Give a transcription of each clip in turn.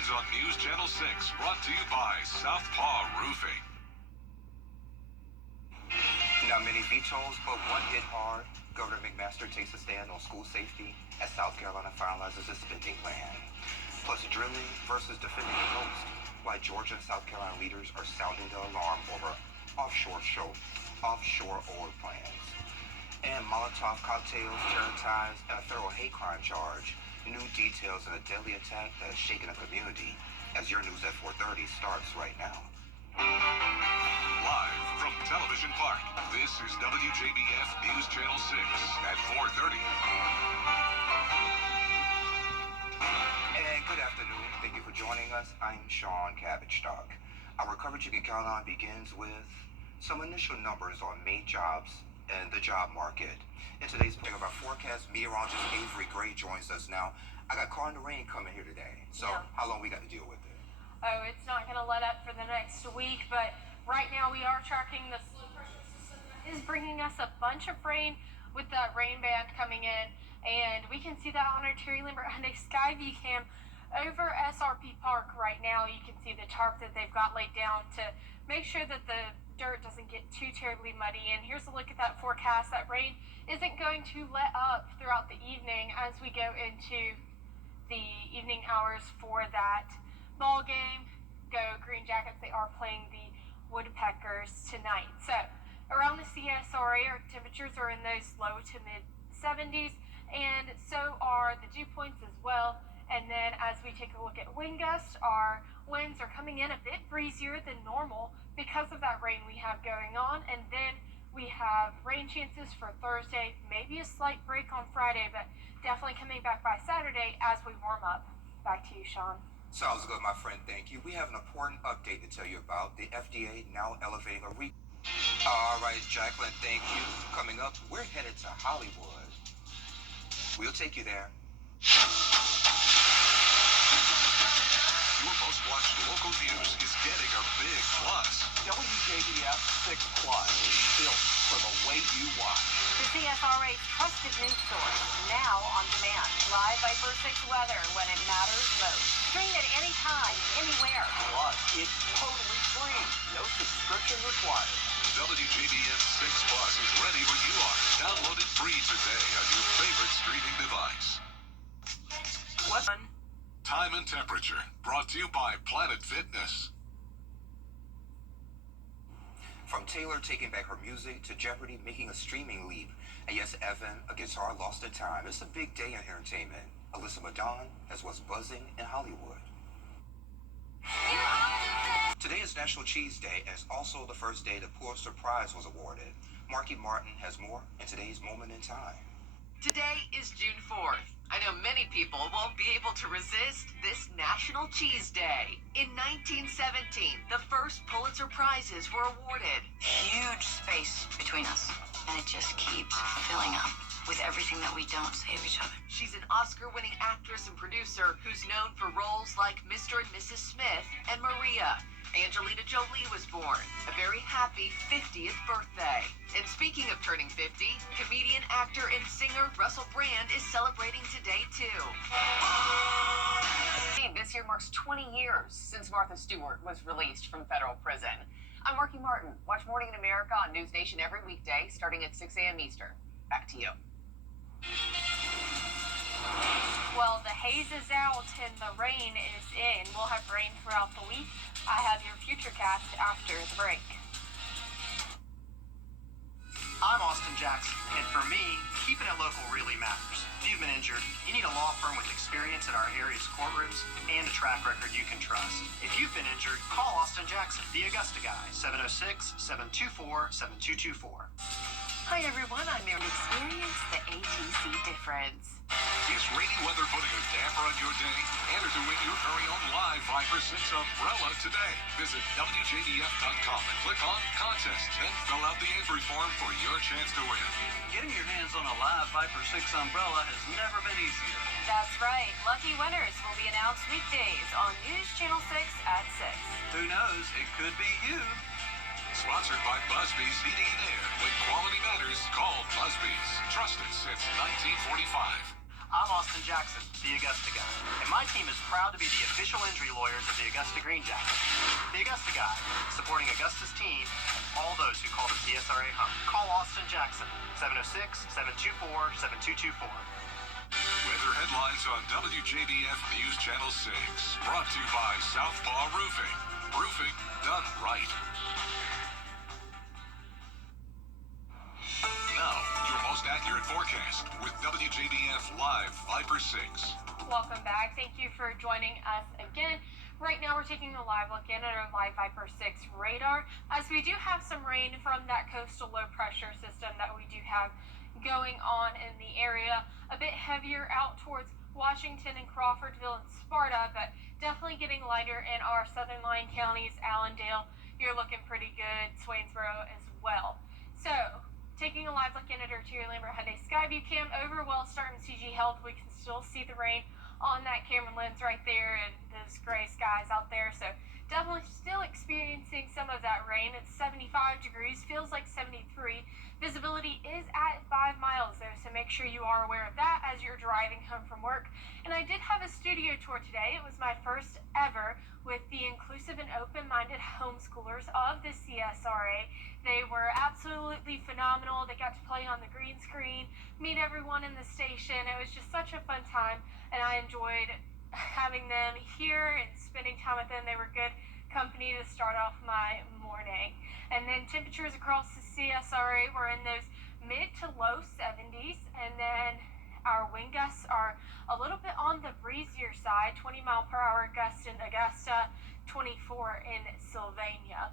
Headlines on News Channel 6, brought to you by Southpaw Roofing. Not many vetoes, but one hit hard. Governor McMaster takes a stand on school safety as South Carolina finalizes a spending plan. Plus drilling versus defending the coast, while Georgia and South Carolina leaders are sounding the alarm over offshore oil plans. And Molotov cocktails, terror ties, and a federal hate crime charge. New details of a deadly attack that has shaken a community. As your news at 4:30 starts right now. Live from Television Park, this is WJBF News Channel 6 at 4:30. And good afternoon. Thank you for joining us. I'm Sean Cabbage-Stock. Our coverage you can count on begins with some initial numbers on May jobs and the job market. In today's play of our forecast, meteorologist Avery Gray joins us now. I got caught in the rain coming here today. So How long we got to deal with it? Oh, it's not going to let up for the next week, but right now we are tracking the slow pressure system that is bringing us a bunch of rain with that rain band coming in, and we can see that on our Terry Lambert Hyundai Skyview cam over SRP Park right now. You can see the tarp that they've got laid down to make sure that the dirt doesn't get too terribly muddy. And here's a look at that forecast. That rain isn't going to let up throughout the evening as we go into the evening hours for that ball game. Go Green Jackets. They are playing the Woodpeckers tonight. So around the CSRA, our temperatures are in those low to mid 70s, and so are the dew points as well. And then as we take a look at wind gusts, our winds are coming in a bit breezier than normal because of that rain we have going on. And then we have rain chances for Thursday, maybe a slight break on Friday, but definitely coming back by Saturday as we warm up. Back to you, Sean. Sounds good, my friend. Thank you. We have an important update to tell you about. The FDA now elevating a All right, Jacqueline, thank you. Coming up, we're headed to Hollywood. We'll take you there. Your most watched local news is getting a big plus. WJBF 6 Plus is built for the way you watch. The CSRA's trusted news source, now on demand. Live Viper 6 weather when it matters most. Stream at any time, anywhere. Plus, it's totally free. No subscription required. WJBF 6 Plus is ready when you are. Download it free today on your favorite streaming device. What? Time and temperature, brought to you by Planet Fitness. From Taylor taking back her music to Jeopardy making a streaming leap. And yes, Evan, a guitar lost in time. It's a big day in entertainment. Alyssa Madon has what's buzzing in Hollywood. Today is National Cheese Day, and it's also the first day the Pulitzer Prize was awarded. Marky Martin has more in today's Moment in Time. Today is June 4th. I know many people won't be able to resist this National Cheese Day. In 1917, the first Pulitzer Prizes were awarded. Huge space between us, and it just keeps filling up with everything that we don't say to each other. She's an Oscar-winning actress and producer who's known for roles like Mr. and Mrs. Smith and Maria. Angelina Jolie was born. A very happy 50th birthday. And speaking of turning 50, comedian, actor, and singer Russell Brand is celebrating today, too. This year marks 20 years since Martha Stewart was released from federal prison. I'm Marky Martin. Watch Morning in America on News Nation every weekday, starting at 6 a.m. Eastern. Back to you. Well, the haze is out and the rain is in. We'll have rain throughout the week. I have your futurecast after the break. I'm Austin Jackson, and for me, keeping it local really matters. If you've been injured, you need a law firm with experience in our area's courtrooms and a track record you can trust. If you've been injured, call Austin Jackson, the Augusta guy, 706-724-7224. Hi, everyone. I'm Mary. Experience the ATC difference. Is rainy weather putting a damper on your day? Enter to win your very own live Viper 6 umbrella today. Visit WJBF.com and click on Contest and fill out the entry form for your chance to win. Getting your hands on a live Viper 6 umbrella has never been easier. That's right. Lucky winners will be announced weekdays on News Channel 6 at 6. Who knows? It could be you. Sponsored by Busby's Heating and Air. When quality matters, call Busby's. Trusted since 1945. I'm Austin Jackson, the Augusta Guy, and my team is proud to be the official injury lawyers of the Augusta Green Jackets. The Augusta Guy, supporting Augusta's team and all those who call the CSRA home. Call Austin Jackson, 706-724-7224. Weather headlines on WJBF News Channel 6. Brought to you by Southpaw Roofing. Roofing done right. Now, your most accurate forecast with WJBF Live Viper 6. Welcome back. Thank you for joining us again. Right now we're taking a live look in at our Live Viper 6 radar, as we do have some rain from that coastal low pressure system that we do have going on in the area. A bit heavier out towards Washington and Crawfordville and Sparta, but definitely getting lighter in our southern line counties. Allendale, you're looking pretty good. Swainsboro as well. So, taking a live look in at our Terry Lambert Hyundai Skyview cam over Wellstar and CG Health, we can still see the rain on that camera lens right there and those gray skies out there. So definitely still experiencing some of that rain. It's 75 degrees, feels like 73. Visibility is at 5 miles though, so make sure you are aware of that as you're driving home from work. And I did have a studio tour today. It was my first ever with the inclusive and open-minded homeschoolers of the CSRA. They were absolutely phenomenal. They got to play on the green screen, meet everyone in the station. It was just such a fun time, and I enjoyed having them here and spending time with them. They were good company to start off my morning. And then temperatures across the CSRA were in those mid to low 70s, and then our wind gusts are a little bit on the breezier side, 20-mile-per-hour gusts in Augusta, 24 in Sylvania.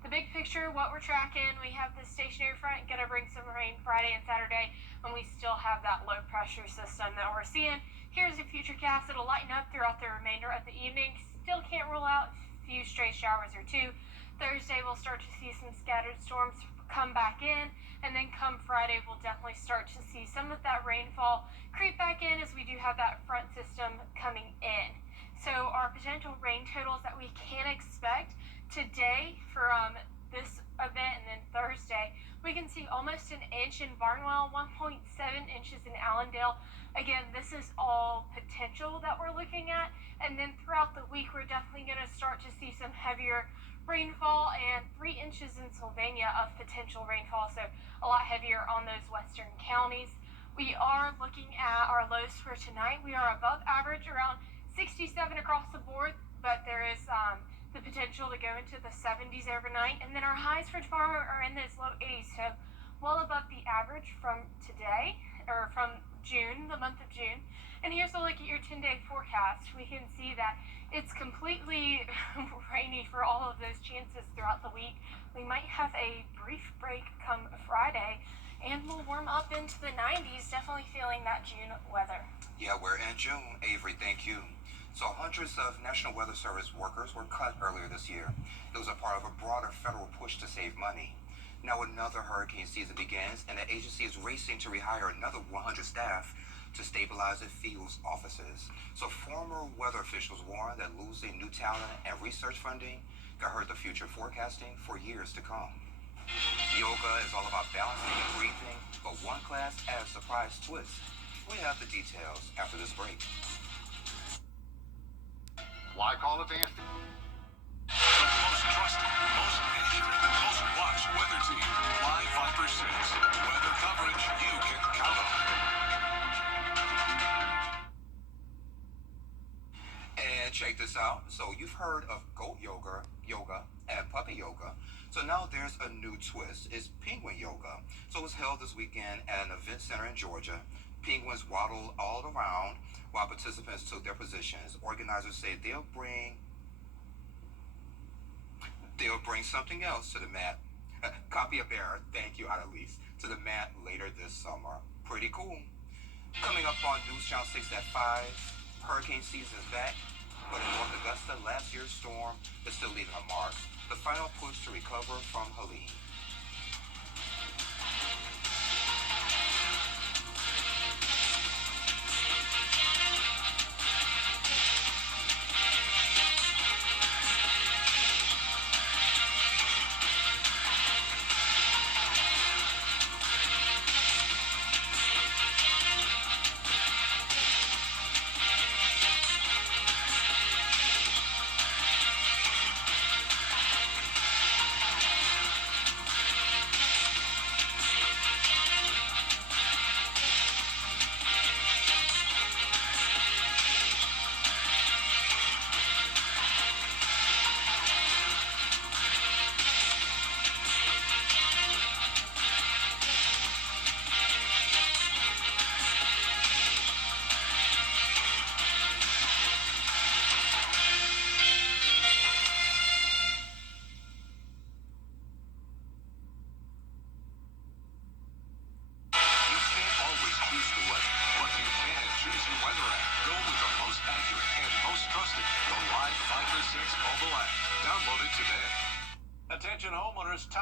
The big picture, what we're tracking, we have the stationary front going to bring some rain Friday and Saturday, and we still have that low pressure system that we're seeing. Here's a future cast. It'll lighten up throughout the remainder of the evening. Still can't rule out a few stray showers or two. Thursday, we'll start to see some scattered storms come back in, and then come Friday, we'll definitely start to see some of that rainfall creep back in as we do have that front system coming in. So our potential rain totals that we can expect today from this event, and then Thursday, we can see almost an inch in Barnwell, 1.7 inches in Allendale. Again, this is all potential that we're looking at, and then throughout the week, we're definitely going to start to see some heavier rainfall and 3 inches in Sylvania of potential rainfall, so a lot heavier on those western counties. We are looking at our lows for tonight. We are above average, around 67 across the board, but there is the potential to go into the 70s overnight. And then our highs for tomorrow are in those low 80s, so well above the average from today, or from June, the month of June. And here's a look at your 10-day forecast. We can see that it's completely rainy for all of those chances throughout the week. We might have a brief break come Friday, and we'll warm up into the 90s, definitely feeling that June weather. Yeah, we're in June, Avery, thank you. So hundreds of National Weather Service workers were cut earlier this year. It was a part of a broader federal push to save money. Now another hurricane season begins, and the agency is racing to rehire another 100 staff to stabilize the field's offices. So former weather officials warn that losing new talent and research funding could hurt the future forecasting for years to come. Yoga is all about balancing and breathing, but one class adds a surprise twist. We have the details after this break. Why call Advanced? The most trusted, most accurate, most watched weather team. Live Viper 6. Weather coverage you can count on. And check this out. So you've heard of goat yoga, and puppy yoga. So now there's a new twist. It's penguin yoga. So it was held this weekend at an event center in Georgia. Penguins waddled all around while participants took their positions. Organizers say they'll bring something else to the mat. Copy a bear, thank you, Annalise, to the mat later this summer. Pretty cool. Coming up on News Channel 6 at 5, hurricane season is back, but in North Augusta, last year's storm is still leaving a mark. The final push to recover from Helene. was tied.